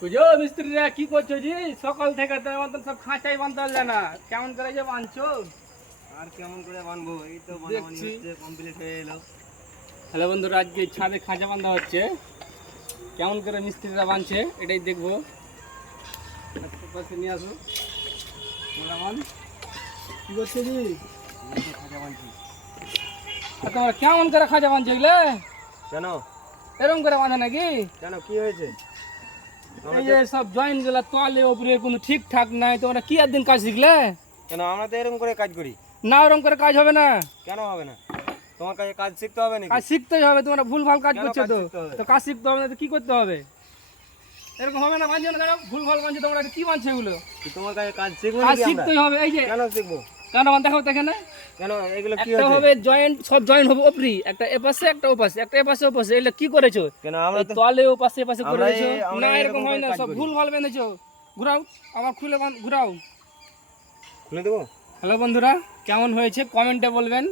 বুঝো মিস্ত্রিরা কি করছো জি? সকাল থেকে তোমার মতন সব খাঁচাই বানতে পারলে না, কেমন করে যে বানছো? আর কেমন করে বানবো, এই তো বানাবানি দেখছি। হচ্ছে, কমপ্লিট হয়ে এলো। হ্যালো বন্ধুরা, আজকে ছাদে খাঁচা বাঁধা হচ্ছে। কেমন করে মিস্ত্রিরা বানছে এটাই দেখবো। একটু পাশে নিয়ে আসো। মোলামান কি করছো জি? এই তো খাঁচা বানছি। আর তোমরা কেমন করে খাঁচা বানছো এগুলো? কেন এরকম করে বাঁধে নাকি? কেন কি হয়েছে? আমরা এই তো যে সব জয়েন্ট গুলা তলে উপরে কোনো ঠিকঠাক নাই, তোমরা কি আর দিন কাজ শিখলে? কেন আমরা তো এরকম করে কাজ করি, না, ওরকম করে কাজ হবে না। কেন হবে না? তোমার কাছে কাজ শিখতে হবে নাকি? কাজ শিখতেই হবে, তোমরা ভুল ভাল কাজ কেন করছো কাজ তো। শিখতে হবে? তো কাজ শিখতে হবে না তো কি করতে হবে? এরকম হবে না, বাঁধছো না কেন? ভুল ভাল বাঁধছো তোমরা, এটা কি বাঁধছো এগুলো? কি তোমার কাছে কাজ শিখবো কাজ নাকি আমরা? শিখতেই হবে। এই যে কেন শিখবো? কেন বাঁধ দেখাও তো এখানে। কেন এগুলো কি একটা হয়েছে? হবে জয়েন্ট, সব জয়েন্ট হবে ওপরি, একটা এপাশে একটা ওপাশে, একটা এপাশে ওপাশে। এগুলো কি করেছো? কেন আমরা এই তো তলে ওপাশে এপাশে আমরা করেছো আমরা না, এরকম এরকম হয় করে না, কাজ সব করি। ভুল ভাল বেঁধেছো। ঘুরাও, আবার খুলে ঘুরাও। খুলে দেবো। হ্যালো বন্ধুরা, কেমন হয়েছে কমেন্টে বলবেন।